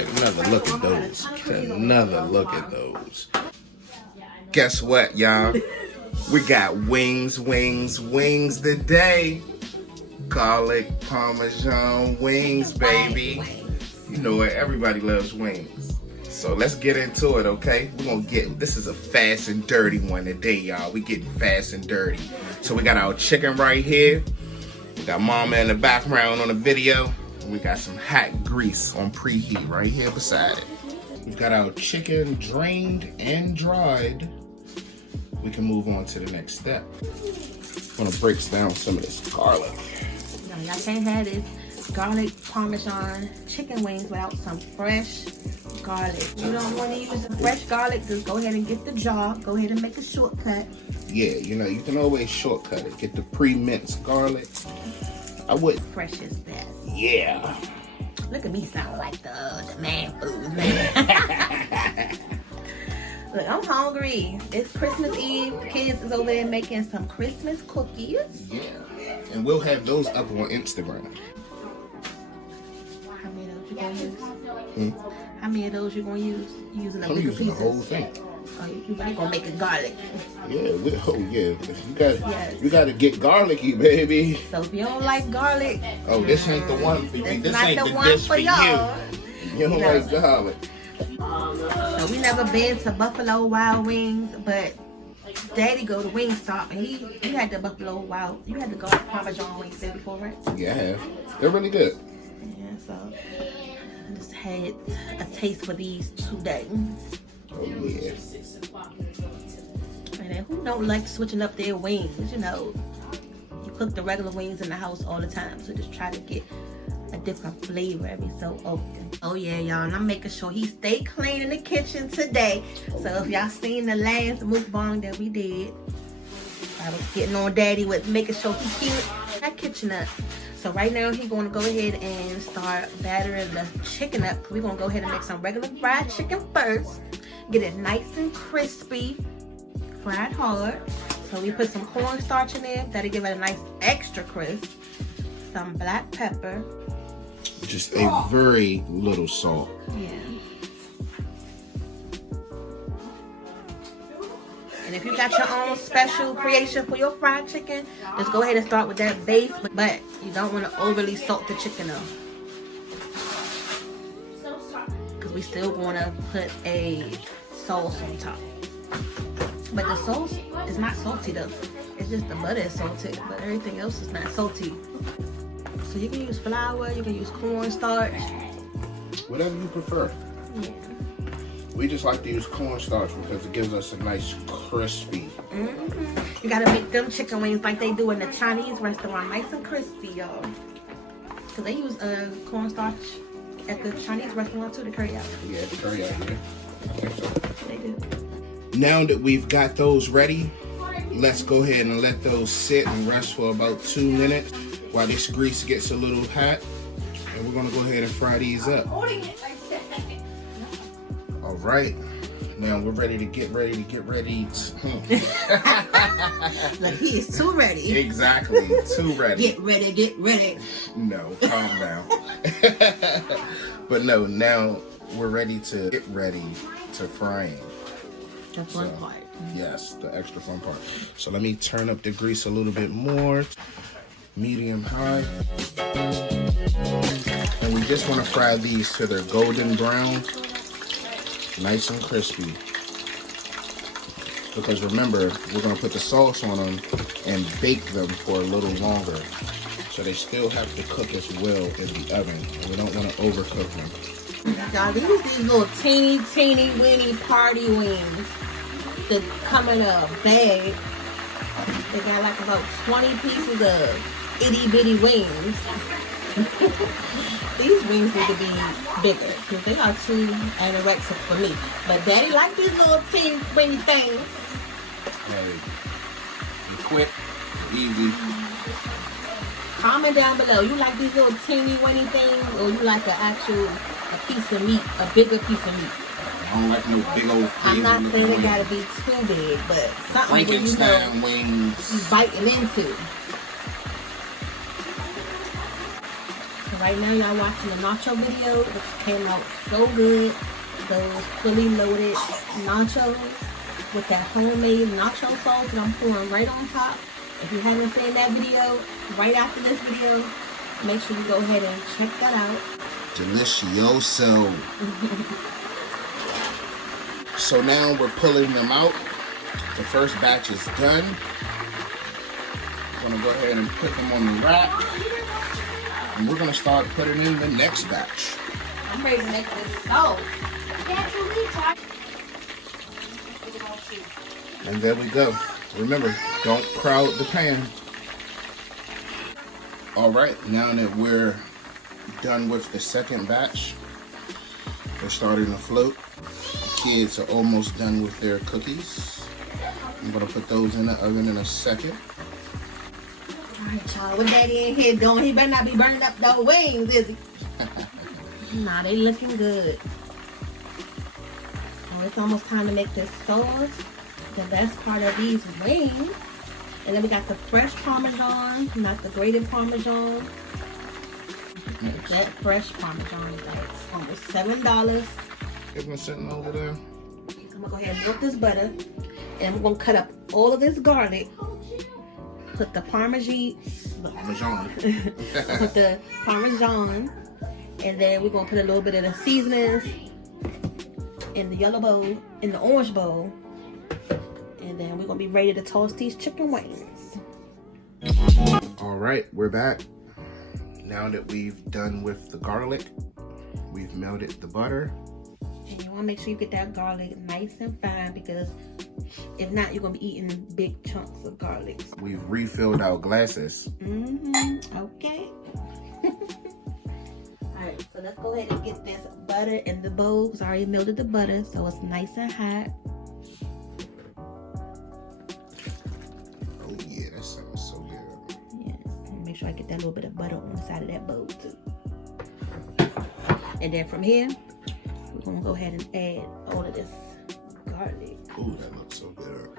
Get another look at those. Get another look at those. Guess what, y'all? We got wings today. Garlic Parmesan wings, baby. You know it, everybody loves wings. So let's get into it, okay? This is a fast and dirty one today, y'all. We getting fast and dirty. So we got our chicken right here. We got Mama in the background on the video. And we got some hot grease on preheat right here beside it. We've got our chicken drained and dried. We can move on to the next step. I'm gonna break down some of this garlic. No, y'all can't have this garlic Parmesan chicken wings without some fresh garlic. You don't want to use the fresh garlic, just go ahead and get the jar. Go ahead and make a shortcut. Yeah, you know, you can always shortcut it. Get the pre-minced garlic. I would. Fresh is best. Yeah. Look at me sound like the man food, man. Look, I'm hungry. It's Christmas Eve. Kids is over there making some Christmas cookies. Yeah. And we'll have those up on Instagram. How many of those you gonna use? How many of those you gonna use? Using I'm using the whole thing. Oh, you really gonna make it garlic? Yeah, you gotta get garlicky, baby. So if you don't like garlic, oh, this ain't the one for you. This not ain't the the one dish for for y'all. you. You don't like garlic. So we never been to Buffalo Wild Wings, but Daddy go to Wingstop and he had the Buffalo Wild. You had the garlic Parmesan wings there before, right? Yeah, I have. They're really good. Yeah, so I just had a taste for these today. Oh yeah. And then who don't like switching up their wings? You know, you cook the regular wings in the house all the time, so just try to get a different flavor every so often. Oh yeah, y'all, and I'm making sure he stay clean in the kitchen today. So if y'all seen the last mukbang that we did, I was getting on Daddy with making sure he cleaned that kitchen up. So right now he's going to go ahead and start battering the chicken up. We're going to go ahead and make some regular fried chicken first. Get it nice and crispy, fried hard. So we put some cornstarch in there. That'll give it a nice extra crisp. Some black pepper. Just a very little salt. Yeah. And if you got your own special creation for your fried chicken, just go ahead and start with that base. But you don't want to overly salt the chicken up. Because we still want to put a sauce on top. But the sauce is not salty though. It's just the butter is salty, but everything else is not salty. So you can use flour, you can use cornstarch. Whatever you prefer. Yeah. We just like to use cornstarch because it gives us a nice crispy. You gotta make them chicken wings like they do in the Chinese restaurant, nice and crispy, y'all. Cause they use cornstarch at the Chinese restaurant too to curry out. Yeah, the curry out here. They do. Now that we've got those ready, let's go ahead and let those sit and rest for about 2 minutes while this grease gets a little hot. And we're gonna go ahead and fry these up. All right, now we're ready to get ready. Like he is too ready. Exactly, too ready. Get ready. No, calm down. But no, now we're ready to get ready to frying. The fun part. Yes, the extra fun part. So let me turn up the grease a little bit more. Medium high. And we just want to fry these to their golden brown. Nice and crispy. Because remember, we're going to put the sauce on them and bake them for a little longer. So they still have to cook as well in the oven. And we don't want to overcook them. Y'all, these little teeny weeny party wings that come in a bag. They got like about 20 pieces of itty bitty wings. These wings need to be bigger because they are too anorexic for me. But Daddy like these little teeny weeny things. Hey, they're quick, easy. Comment down below. You like these little teeny weeny things, or you like a piece of meat, a bigger piece of meat? I don't like no big old things. I'm not saying it gotta be too big, but something that you know wings. you biting into. Right now, y'all watching the nacho video, which came out so good. Those fully loaded nachos with that homemade nacho sauce that I'm pouring right on top. If you haven't seen that video, right after this video, make sure you go ahead and check that out. Delicioso. So now we're pulling them out. The first batch is done. I'm gonna go ahead and put them on the rack. And we're gonna start putting in the next batch. I'm ready to make this sauce. And there we go. Remember, don't crowd the pan. All right, now that we're done with the second batch, they're starting to float. The kids are almost done with their cookies. I'm gonna put those in the oven in a second. All right, y'all, what Daddy in here doing? He better not be burning up those wings, is he? Nah, they looking good. So it's almost time to make this sauce. The best part of these wings. And then we got the fresh Parmesan, not the grated Parmesan. That fresh Parmesan is like almost $7. It's been sitting over there. So I'm gonna go ahead and melt this butter. And we're gonna cut up all of this garlic. Put the Parmesan. Put the Parmesan. And then we're gonna put a little bit of the seasonings in the yellow bowl, in the orange bowl. And then we're gonna be ready to toast these chicken wings. All right, we're back. Now that we've done with the garlic, we've melted the butter. And you wanna make sure you get that garlic nice and fine, because if not, you're gonna be eating big chunks of garlic. We've refilled our glasses. Okay. Alright, so let's go ahead and get this butter in the bowl. I already melted the butter, so it's nice and hot. Oh yeah, that sounds so good. Yes, make sure I get that little bit of butter on the side of that bowl too. And then from here, we're gonna go ahead and add all of this garlic. Ooh, that looks so good.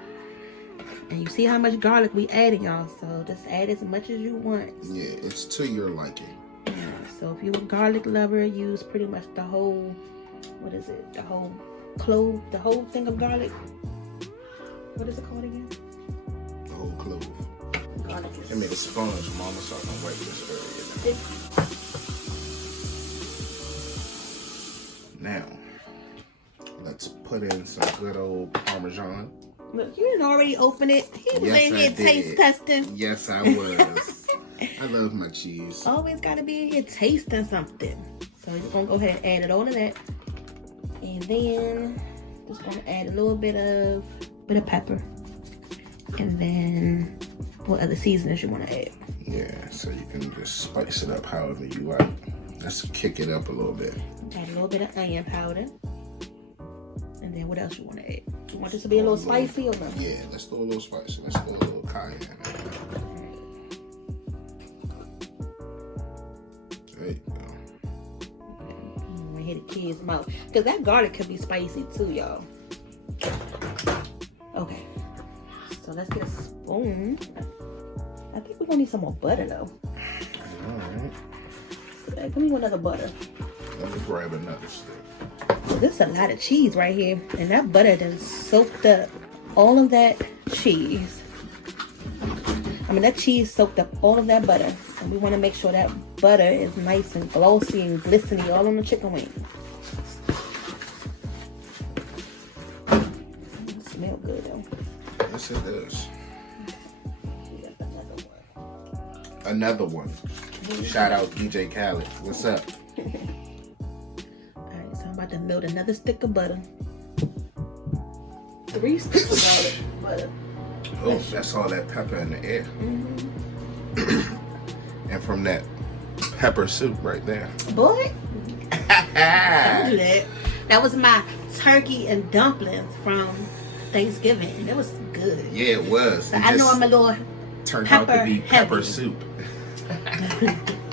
And you see how much garlic we added, y'all, so just add as much as you want. Yeah, it's to your liking. Yeah, so if you're a garlic lover, use pretty much the whole, what is it, the whole clove, the whole thing of garlic. What is it called again? The whole clove. Garlic is... I made a sponge, Mama, so I can wipe this area. Now, let's put in some good old Parmesan. Look, you didn't already open it. He was in here taste testing. Yes, I was. I love my cheese. Always got to be in here tasting something. So you're going to go ahead and add it all of that. And then just going to add a little bit of pepper. And then what other seasonings you want to add. Yeah, so you can just spice it up however you like. Let's kick it up a little bit. Add a little bit of onion powder. And then what else you want to add? You want this to be a little spicy or not? Yeah, let's do a little spicy. Let's do a little cayenne. There you go. Okay. I'm gonna hit the kids' mouth. Because that garlic can be spicy too, y'all. Okay. So let's get a spoon. I think we're gonna need some more butter though. Alright. So, give me another butter. Let me grab another stick. This is a lot of cheese right here. And that butter done soaked up all of that cheese. I mean, that cheese soaked up all of that butter. And we want to make sure that butter is nice and glossy and glistening all on the chicken wing. It smells good though. Yes, it does. Another one. Shout out DJ Khaled. What's up? Alright, so I'm about to melt another stick of butter. 3 sticks of butter. Oh, that's all that pepper in the air. And from that pepper soup right there. Boy, that was my turkey and dumplings from Thanksgiving. It was good. Yeah, it was. So I know I'm a little turned out to be pepper heavy. soup.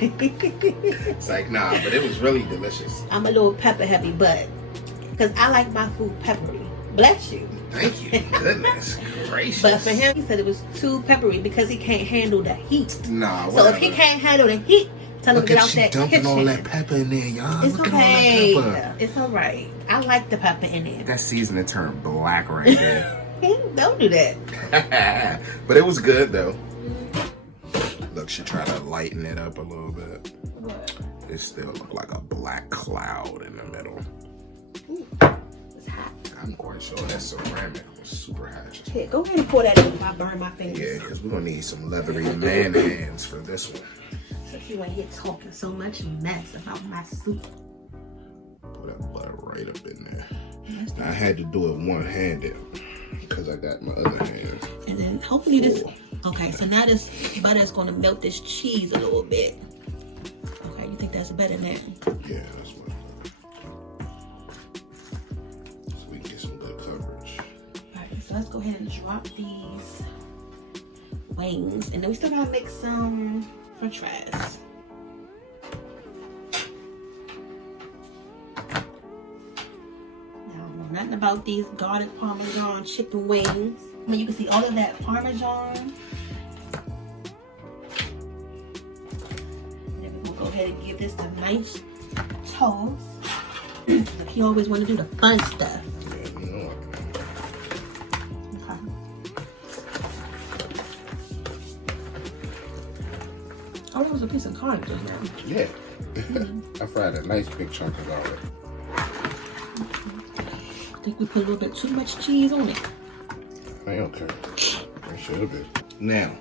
It's like, nah, but it was really delicious. I'm a little pepper heavy, but because I like my food peppery. Bless you. Thank you. Goodness gracious. But for him, he said it was too peppery because he can't handle the heat. Nah, so whatever. if he can't handle the heat, Tell them to get out that dumping kitchen. all that pepper in there, y'all. It's Look okay. at all that pepper. It's all right. I like the pepper in it. That seasoning turned black right there. Don't do that. But it was good though. Look, she tried to lighten it up a little bit. What? It still looked like a black cloud in the middle. Ooh, it's hot. I'm quite sure that ceramic was super hot. Here, go ahead and pour that in if I burn my fingers. Yeah, because we're gonna need some leathery man hands for this one. So you ain't here talking so much mess about my soup. Put that butter right up in there. Now, I had to do it one-handed because I got my other hand. And then hopefully this. Okay, so now this butter is gonna melt this cheese a little bit. Okay, you think that's better now? Yeah, that's what. So we can get some good coverage. Alright, so let's go ahead and drop these wings. And then we still gotta make some french fries. Now, I don't know nothing about these garlic Parmesan chicken wings. I mean, you can see all of that Parmesan. And then we're gonna go ahead and give this a nice toast. You always want to do the fun stuff. Yeah, you know. Okay. Oh, that was a piece of garlic just now. Yeah. I fried a nice big chunk of garlic. I think we put a little bit too much cheese on it. I don't care. I should be. Now,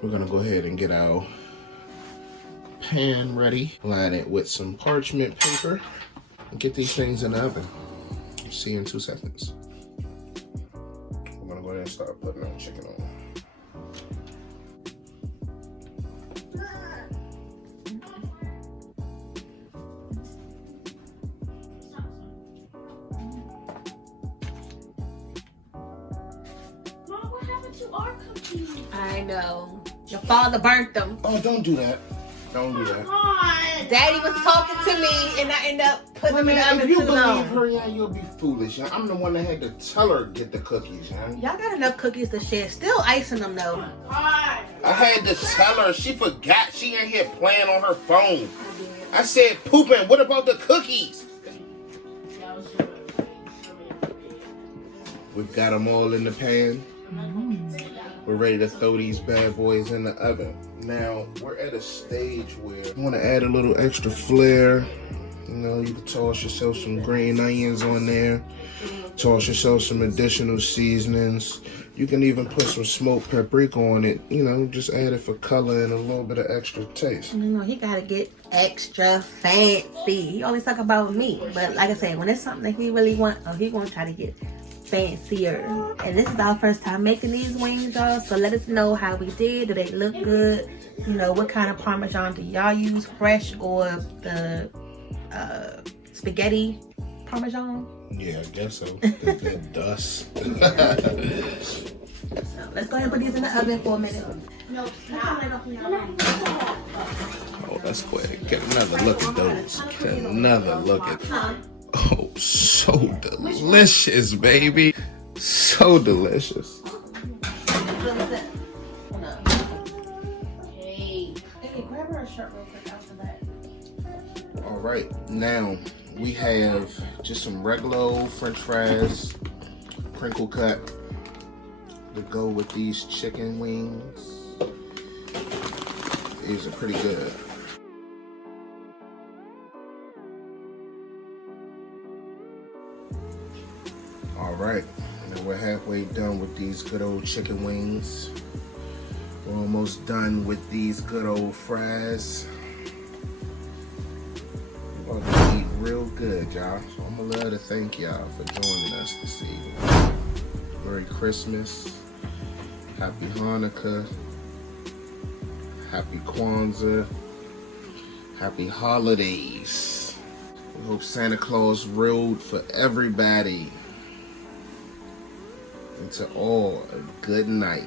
we're gonna go ahead and get our pan ready. Line it with some parchment paper and get these things in the oven. See you in 2 seconds. We're gonna go ahead and start putting our chicken on. I know. Your father burnt them. Oh, don't do that. Don't do that. Daddy was talking to me and I ended up putting them in the oven if you too believe long. her, yeah, you'll be foolish. Yeah? I'm the one that had to tell her to get the cookies, yeah? Y'all got enough cookies to share. Still icing them though. I had to tell her. She forgot. She in here playing on her phone. I said, pooping, what about the cookies? We've got them all in the pan. We're ready to throw these bad boys in the oven. Now, we're at a stage where you want to add a little extra flair. You know, you can toss yourself some green onions on there. Toss yourself some additional seasonings. You can even put some smoked paprika on it. You know, just add it for color and a little bit of extra taste. No, he gotta get extra fancy. He always talk about me. But like I said, when it's something that he really wants, he gonna try to get fancier. And this is our first time making these wings, y'all, so let us know how we did. Do they look good? You know, what kind of Parmesan do y'all use, fresh or the spaghetti Parmesan? Yeah, I guess so. That dust. So let's go ahead and put these in the oven for a minute. Oh, that's quick. Get another look at those. Get another look at. Oh, so delicious, baby. So delicious. Hey, grab her a shirt real quick after that. All right, now we have just some regular old French fries, crinkle cut, to go with these chicken wings. These are pretty good. All right, now we're halfway done with these good old chicken wings. We're almost done with these good old fries. We're about to eat real good, y'all. So I'm gonna love to thank y'all for joining us this evening. Merry Christmas, Happy Hanukkah, Happy Kwanzaa, Happy Holidays. We hope Santa Claus rode for everybody. And to all, a good night.